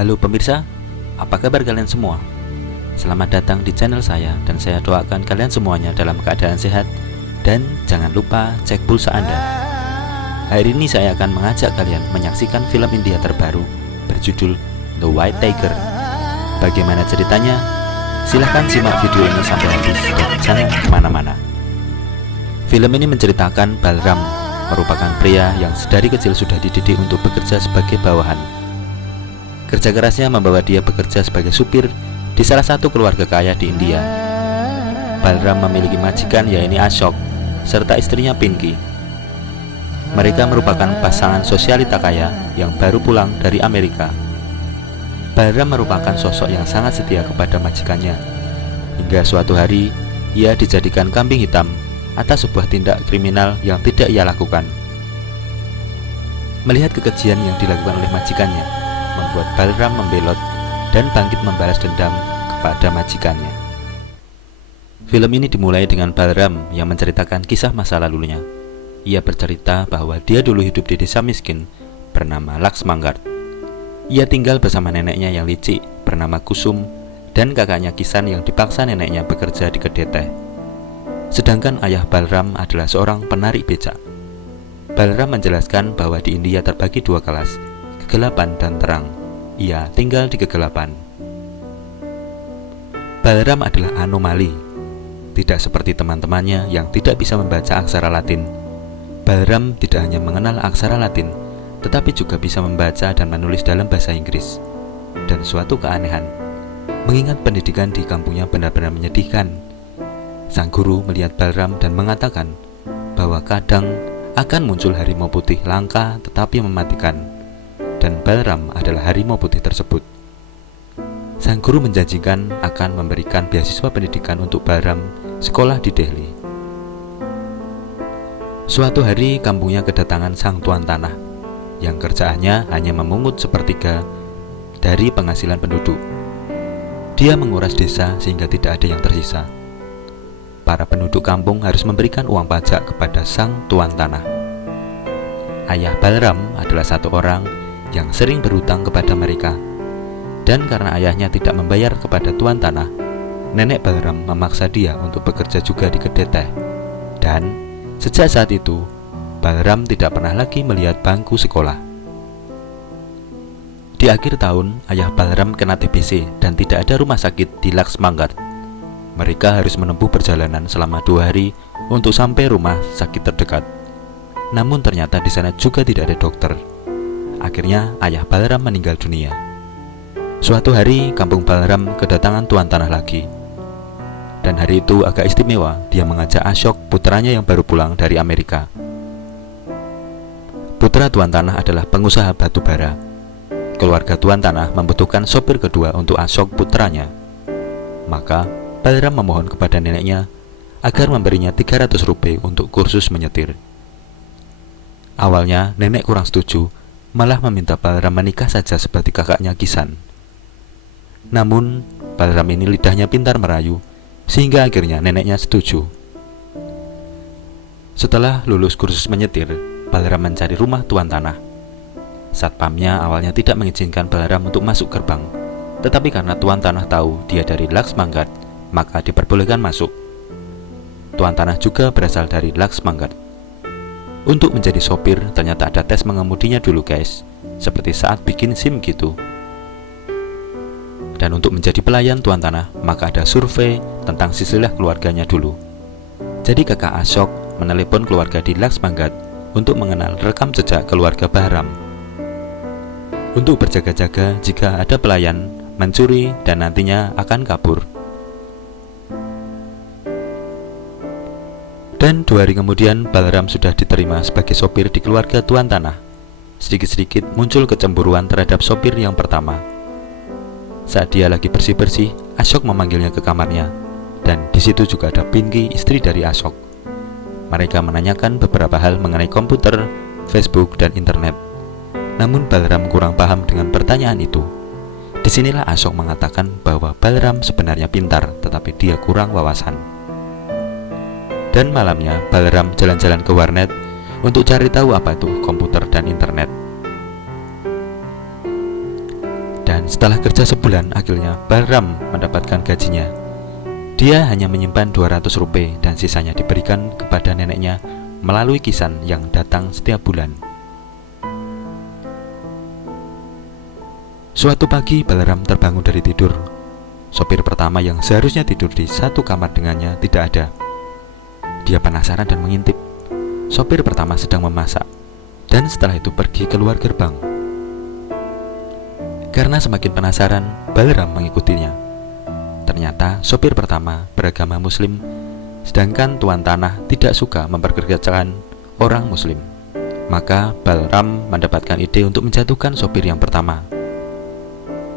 Halo pemirsa, apa kabar kalian semua? Selamat datang di channel saya dan saya doakan kalian semuanya dalam keadaan sehat. Dan jangan lupa cek pulsa Anda. Hari ini saya akan mengajak kalian menyaksikan film India terbaru berjudul The White Tiger. Bagaimana ceritanya? Silahkan simak video ini sampai habis dan jangan kemana-mana. Film ini menceritakan Balram, merupakan pria yang sedari kecil sudah dididik untuk bekerja sebagai bawahan. Kerja kerasnya membawa dia bekerja sebagai supir di salah satu keluarga kaya di India. Balram memiliki majikan yaitu Ashok serta istrinya Pinky. Mereka merupakan pasangan sosialita kaya yang baru pulang dari Amerika. Balram merupakan sosok yang sangat setia kepada majikannya, hingga suatu hari ia dijadikan kambing hitam atas sebuah tindak kriminal yang tidak ia lakukan. Melihat kekejian yang dilakukan oleh majikannya membuat Balram membelot dan bangkit membalas dendam kepada majikannya. Film ini dimulai dengan Balram yang menceritakan kisah masa lalunya. Ia bercerita bahwa dia dulu hidup di desa miskin bernama Laxmangar. Ia tinggal bersama neneknya yang licik bernama Kusum dan kakaknya Kisan yang dipaksa neneknya bekerja di kedai teh. Sedangkan ayah Balram adalah seorang penarik becak. Balram menjelaskan bahwa di India terbagi dua kelas, kegelapan dan terang. Ia tinggal di kegelapan. Balram adalah anomali. Tidak seperti teman-temannya yang tidak bisa membaca aksara Latin. Balram tidak hanya mengenal aksara Latin, tetapi juga bisa membaca dan menulis dalam bahasa Inggris. Dan suatu keanehan, mengingat pendidikan di kampungnya benar-benar menyedihkan. Sang guru melihat Balram dan mengatakan bahwa kadang akan muncul harimau putih langka tetapi mematikan, dan Balram adalah harimau putih tersebut. Sang guru menjanjikan akan memberikan beasiswa pendidikan untuk Balram sekolah di Delhi. Suatu hari kampungnya kedatangan sang tuan tanah yang kerjaannya hanya memungut sepertiga dari penghasilan penduduk. Dia menguras desa sehingga tidak ada yang tersisa. Para penduduk kampung harus memberikan uang pajak kepada sang tuan tanah. Ayah Balram adalah satu orang yang sering berhutang kepada mereka. Dan karena ayahnya tidak membayar kepada tuan tanah, nenek Balram memaksa dia untuk bekerja juga di kedai teh. Dan sejak saat itu, Balram tidak pernah lagi melihat bangku sekolah. Di akhir tahun, ayah Balram kena TBC dan tidak ada rumah sakit di Laxmangar. Mereka harus menempuh perjalanan selama 2 hari untuk sampai rumah sakit terdekat. Namun ternyata di sana juga tidak ada dokter. Akhirnya ayah Balram meninggal dunia. Suatu hari kampung Balram kedatangan tuan tanah lagi. Dan hari itu agak istimewa, dia mengajak Ashok, putranya yang baru pulang dari Amerika. Putra tuan tanah adalah pengusaha batu bara. Keluarga tuan tanah membutuhkan sopir kedua untuk Ashok putranya. Maka Balram memohon kepada neneknya agar memberinya 300 rupiah untuk kursus menyetir. Awalnya nenek kurang setuju, malah meminta Balram menikah saja seperti kakaknya Kisan. Namun Balram ini lidahnya pintar merayu, sehingga akhirnya neneknya setuju. Setelah lulus kursus menyetir, Balram mencari rumah tuan tanah. Satpamnya awalnya tidak mengizinkan Balram untuk masuk gerbang, tetapi karena tuan tanah tahu dia dari Laxmangar, maka diperbolehkan masuk. Tuan tanah juga berasal dari Laxmangar. Untuk menjadi sopir ternyata ada tes mengemudinya dulu guys, seperti saat bikin SIM gitu. Dan untuk menjadi pelayan tuan tanah, maka ada survei tentang silsilah keluarganya dulu. Jadi kakak Ashok menelepon keluarga di Laxmangar untuk mengenal rekam jejak keluarga Balram, untuk berjaga-jaga jika ada pelayan mencuri dan nantinya akan kabur. Dan 2 hari kemudian Balram sudah diterima sebagai sopir di keluarga tuan tanah. Sedikit-sedikit muncul kecemburuan terhadap sopir yang pertama. Saat dia lagi bersih-bersih, Ashok memanggilnya ke kamarnya. Dan di situ juga ada Pinky, istri dari Ashok. Mereka menanyakan beberapa hal mengenai komputer, Facebook, dan internet. Namun Balram kurang paham dengan pertanyaan itu. Disinilah Ashok mengatakan bahwa Balram sebenarnya pintar, tetapi dia kurang wawasan. Dan malamnya Balram jalan-jalan ke warnet untuk cari tahu apa itu komputer dan internet. setelah kerja sebulan, akhirnya Balram mendapatkan gajinya. Dia hanya menyimpan 200 rupiah dan sisanya diberikan kepada neneknya melalui kisan yang datang setiap bulan. Suatu pagi Balram terbangun dari tidur. Sopir pertama yang seharusnya tidur di satu kamar dengannya tidak ada. Dia penasaran dan mengintip. Sopir pertama sedang memasak, dan setelah itu pergi keluar gerbang. Karena semakin penasaran, Balram mengikutinya. Ternyata sopir pertama beragama Muslim, sedangkan tuan tanah tidak suka memperkerjakan orang Muslim. Maka Balram mendapatkan ide untuk menjatuhkan sopir yang pertama.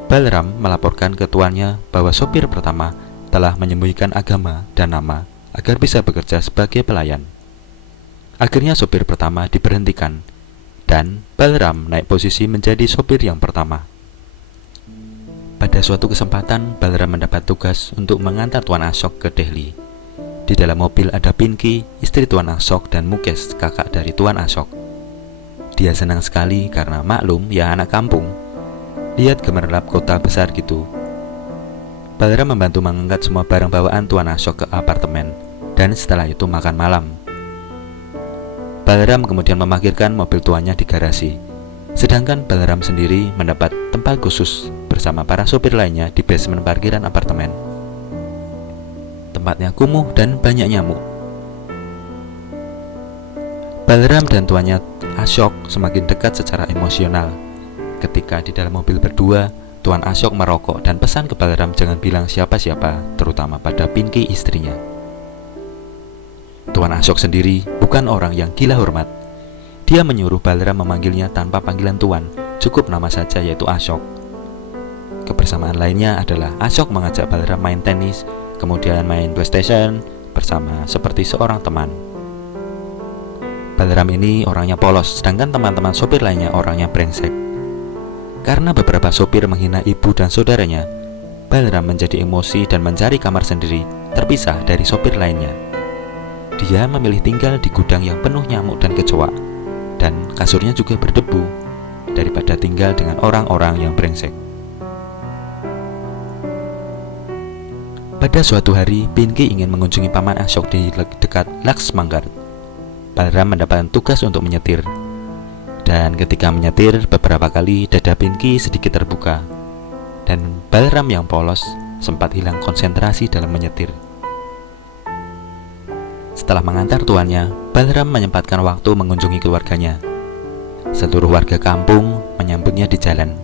Balram melaporkan ke tuannya bahwa sopir pertama telah menyembunyikan agama dan nama agar bisa bekerja sebagai pelayan. Akhirnya sopir pertama diberhentikan, dan Balram naik posisi menjadi sopir yang pertama. Pada suatu kesempatan, Balram mendapat tugas untuk mengantar Tuan Ashok ke Delhi. Di dalam mobil ada Pinky, istri Tuan Ashok, dan Mukesh, kakak dari Tuan Ashok. Dia senang sekali karena maklum, ya anak kampung. Lihat gemerlap kota besar gitu. Balram membantu mengangkat semua barang bawaan Tuan Ashok ke apartemen, dan setelah itu makan malam. Balram kemudian memarkirkan mobil tuannya di garasi, sedangkan Balram sendiri mendapat tempat khusus bersama para sopir lainnya di basement parkiran apartemen. Tempatnya kumuh dan banyak nyamuk. Balram dan tuannya Ashok semakin dekat secara emosional. Ketika di dalam mobil berdua, Tuan Ashok merokok dan pesan ke Balram jangan bilang siapa-siapa, terutama pada Pinky istrinya. Tuan Ashok sendiri bukan orang yang gila hormat. Dia menyuruh Balram memanggilnya tanpa panggilan tuan, cukup nama saja yaitu Ashok. Kebersamaan lainnya adalah Ashok mengajak Balram main tenis, kemudian main PlayStation bersama seperti seorang teman. Balram ini orangnya polos, sedangkan teman-teman sopir lainnya orangnya brengsek. Karena beberapa sopir menghina ibu dan saudaranya, Balram menjadi emosi dan mencari kamar sendiri, terpisah dari sopir lainnya. Dia memilih tinggal di gudang yang penuh nyamuk dan kecoa, dan kasurnya juga berdebu, daripada tinggal dengan orang-orang yang brengsek. Pada suatu hari, Pinky ingin mengunjungi paman Ashok di dekat Laxmangar. Balram mendapatkan tugas untuk menyetir. Dan ketika menyetir, beberapa kali dada Pinky sedikit terbuka, dan Balram yang polos sempat hilang konsentrasi dalam menyetir. Setelah mengantar tuannya, Balram menyempatkan waktu mengunjungi keluarganya. Seluruh warga kampung menyambutnya di jalan.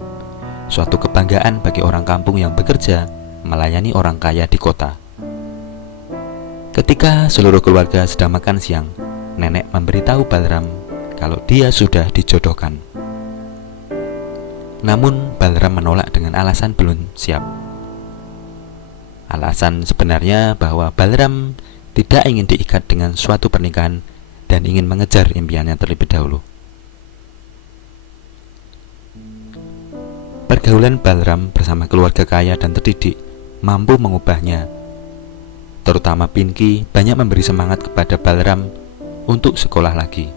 Suatu kebanggaan bagi orang kampung yang bekerja melayani orang kaya di kota. Ketika seluruh keluarga sedang makan siang, nenek memberitahu Balram kalau dia sudah dijodohkan. Namun Balram menolak dengan alasan belum siap. Alasan sebenarnya bahwa Balram tidak ingin diikat dengan suatu pernikahan dan ingin mengejar impiannya terlebih dahulu. Pergaulan Balram bersama keluarga kaya dan terdidik mampu mengubahnya. Terutama Pinky banyak memberi semangat kepada Balram untuk sekolah lagi.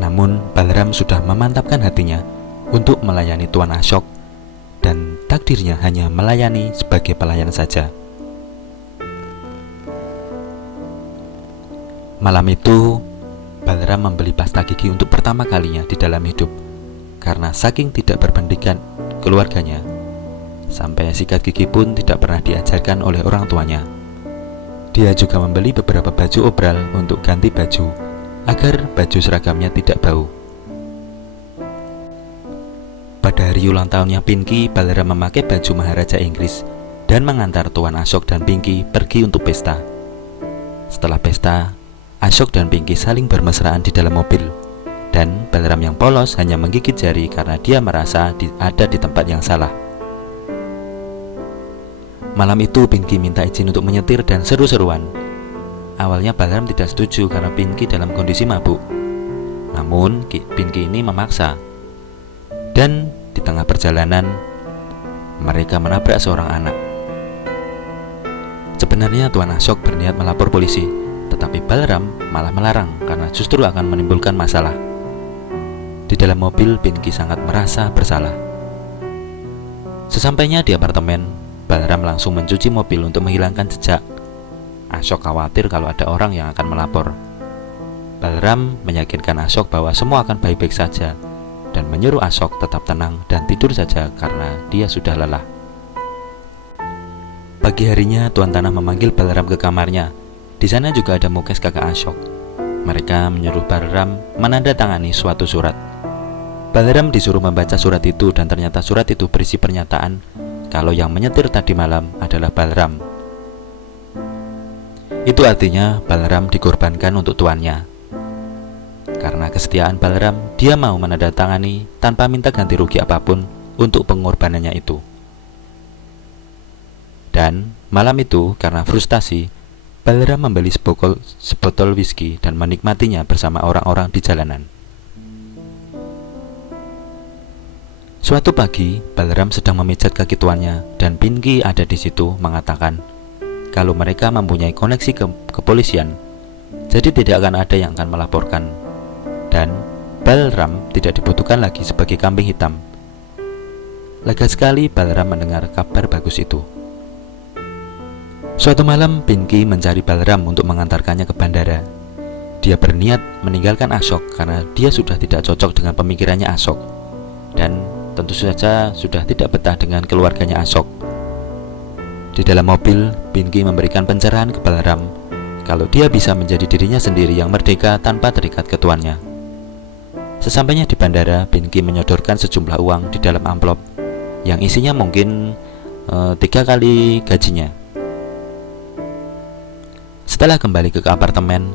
Namun Balram sudah memantapkan hatinya untuk melayani Tuan Ashok, dan takdirnya hanya melayani sebagai pelayan saja. Malam itu Balram membeli pasta gigi untuk pertama kalinya di dalam hidup. Karena saking tidak berpendidikan keluarganya, sampai sikat gigi pun tidak pernah diajarkan oleh orang tuanya. Dia juga membeli beberapa baju obral untuk ganti baju agar baju seragamnya tidak bau. Pada hari ulang tahunnya Pinky, Balram memakai baju Maharaja Inggris dan mengantar Tuan Ashok dan Pinky pergi untuk pesta. Setelah pesta, Ashok dan Pinky saling bermesraan di dalam mobil, dan Balram yang polos hanya menggigit jari karena dia merasa ada di tempat yang salah. Malam itu Pinky minta izin untuk menyetir dan seru-seruan. Awalnya Balram tidak setuju karena Pinky dalam kondisi mabuk. Namun Pinky ini memaksa. Dan di tengah perjalanan mereka menabrak seorang anak. Sebenarnya Tuan Ashok berniat melapor polisi, tetapi Balram malah melarang karena justru akan menimbulkan masalah. Di dalam mobil Pinky sangat merasa bersalah. Sesampainya di apartemen, Balram langsung mencuci mobil untuk menghilangkan jejak. Ashok khawatir kalau ada orang yang akan melapor. Balram meyakinkan Ashok bahwa semua akan baik-baik saja dan menyuruh Ashok tetap tenang dan tidur saja karena dia sudah lelah. Pagi harinya, Tuan Tanah memanggil Balram ke kamarnya. Di sana juga ada Mukesh, kakak Ashok. Mereka menyuruh Balram menandatangani suatu surat. Balram disuruh membaca surat itu dan ternyata surat itu berisi pernyataan kalau yang menyetir tadi malam adalah Balram. Itu artinya Balram dikorbankan untuk tuannya. Karena kesetiaan Balram, dia mau menandatangani tanpa minta ganti rugi apapun untuk pengorbanannya itu. Dan malam itu karena frustasi, Balram membeli sebotol whisky dan menikmatinya bersama orang-orang di jalanan. Suatu pagi, Balram sedang memijat kaki tuannya dan Pinky ada di situ mengatakan kalau mereka mempunyai koneksi ke kepolisian, jadi tidak akan ada yang akan melaporkan. Dan Balram tidak dibutuhkan lagi sebagai kambing hitam. Lega sekali Balram mendengar kabar bagus itu. Suatu malam, Pinky mencari Balram untuk mengantarkannya ke bandara. Dia berniat meninggalkan Ashok karena dia sudah tidak cocok dengan pemikirannya Ashok. Dan tentu saja sudah tidak betah dengan keluarganya Ashok. Di dalam mobil, Pinky memberikan pencerahan ke Balram kalau dia bisa menjadi dirinya sendiri yang merdeka tanpa terikat ke tuannya. Sesampainya di bandara, Pinky menyodorkan sejumlah uang di dalam amplop yang isinya mungkin 3 kali gajinya. Setelah kembali ke apartemen,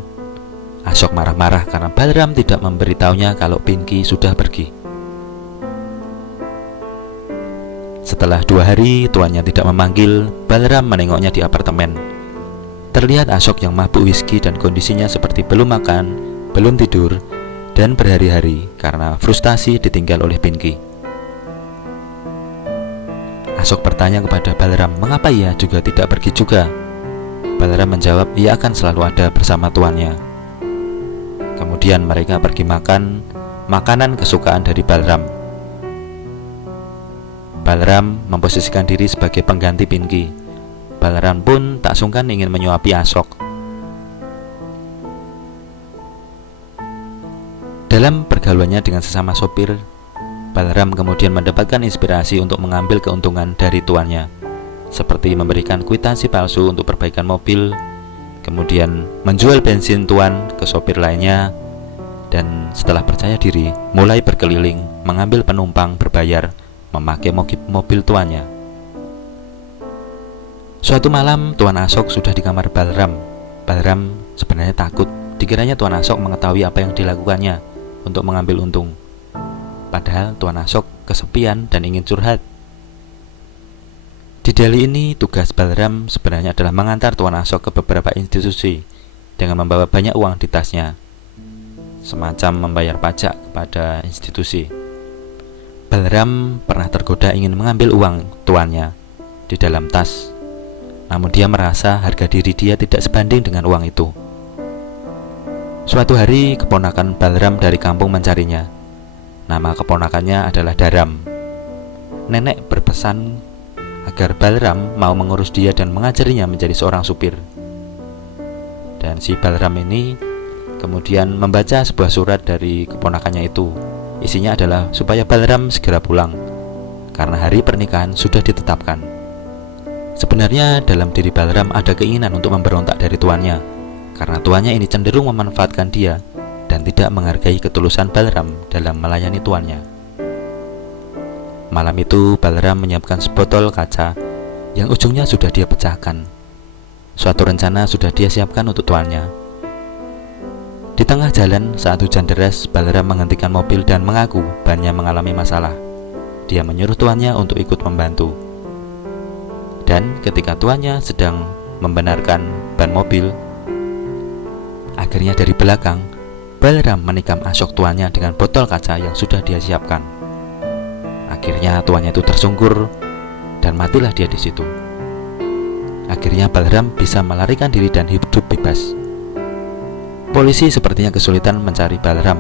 Ashok marah-marah karena Balram tidak memberitahunya kalau Pinky sudah pergi. Setelah 2 hari tuannya tidak memanggil, Balram menengoknya di apartemen. Terlihat Ashok yang mabuk whisky dan kondisinya seperti belum makan, belum tidur, dan berhari-hari karena frustasi ditinggal oleh Pinky. Ashok bertanya kepada Balram mengapa ia juga tidak pergi juga. Balram menjawab ia akan selalu ada bersama tuannya. Kemudian mereka pergi makan makanan kesukaan dari Balram. Balram memposisikan diri sebagai pengganti Pinky. Balram pun tak sungkan ingin menyuapi Ashok. Dalam pergaulannya dengan sesama sopir, Balram kemudian mendapatkan inspirasi untuk mengambil keuntungan dari tuannya, seperti memberikan kwitansi palsu untuk perbaikan mobil, kemudian menjual bensin tuan ke sopir lainnya, dan setelah percaya diri, mulai berkeliling mengambil penumpang berbayar memakai mobil tuannya. Suatu malam, Tuan Ashok sudah di kamar Balram. Balram sebenarnya takut, dikiranya Tuan Ashok mengetahui apa yang dilakukannya untuk mengambil untung. Padahal Tuan Ashok kesepian dan ingin curhat. Di Delhi ini, tugas Balram sebenarnya adalah mengantar Tuan Ashok ke beberapa institusi dengan membawa banyak uang di tasnya, semacam membayar pajak kepada institusi. Balram pernah tergoda ingin mengambil uang tuannya di dalam tas, namun dia merasa harga diri dia tidak sebanding dengan uang itu. Suatu hari, keponakan Balram dari kampung mencarinya. Nama keponakannya adalah Dharam. Nenek berpesan agar Balram mau mengurus dia dan mengajarinya menjadi seorang supir. Dan si Balram ini kemudian membaca sebuah surat dari keponakannya itu. Isinya adalah supaya Balram segera pulang karena hari pernikahan sudah ditetapkan. Sebenarnya dalam diri Balram ada keinginan untuk memberontak dari tuannya, karena tuannya ini cenderung memanfaatkan dia dan tidak menghargai ketulusan Balram dalam melayani tuannya. Malam itu Balram menyiapkan sebotol kaca yang ujungnya sudah dia pecahkan. Suatu rencana sudah dia siapkan untuk tuannya. Di tengah jalan saat hujan deras, Balram menghentikan mobil dan mengaku bannya mengalami masalah. Dia menyuruh tuannya untuk ikut membantu. Dan ketika tuannya sedang membenarkan ban mobil, akhirnya dari belakang, Balram menikam Ashok tuannya dengan botol kaca yang sudah dia siapkan. Akhirnya tuannya itu tersungkur dan matilah dia di situ. Akhirnya Balram bisa melarikan diri dan hidup bebas. Polisi sepertinya kesulitan mencari Balram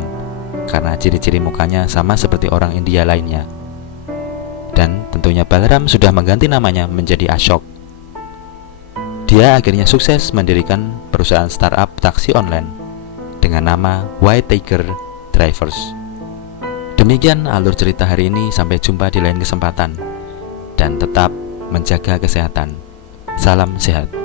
karena ciri-ciri mukanya sama seperti orang India lainnya. Dan tentunya Balaram sudah mengganti namanya menjadi Ashok. Dia akhirnya sukses mendirikan perusahaan startup taksi online dengan nama White Tiger Drivers. Demikian alur cerita hari ini, sampai jumpa di lain kesempatan. Dan tetap menjaga kesehatan. Salam sehat.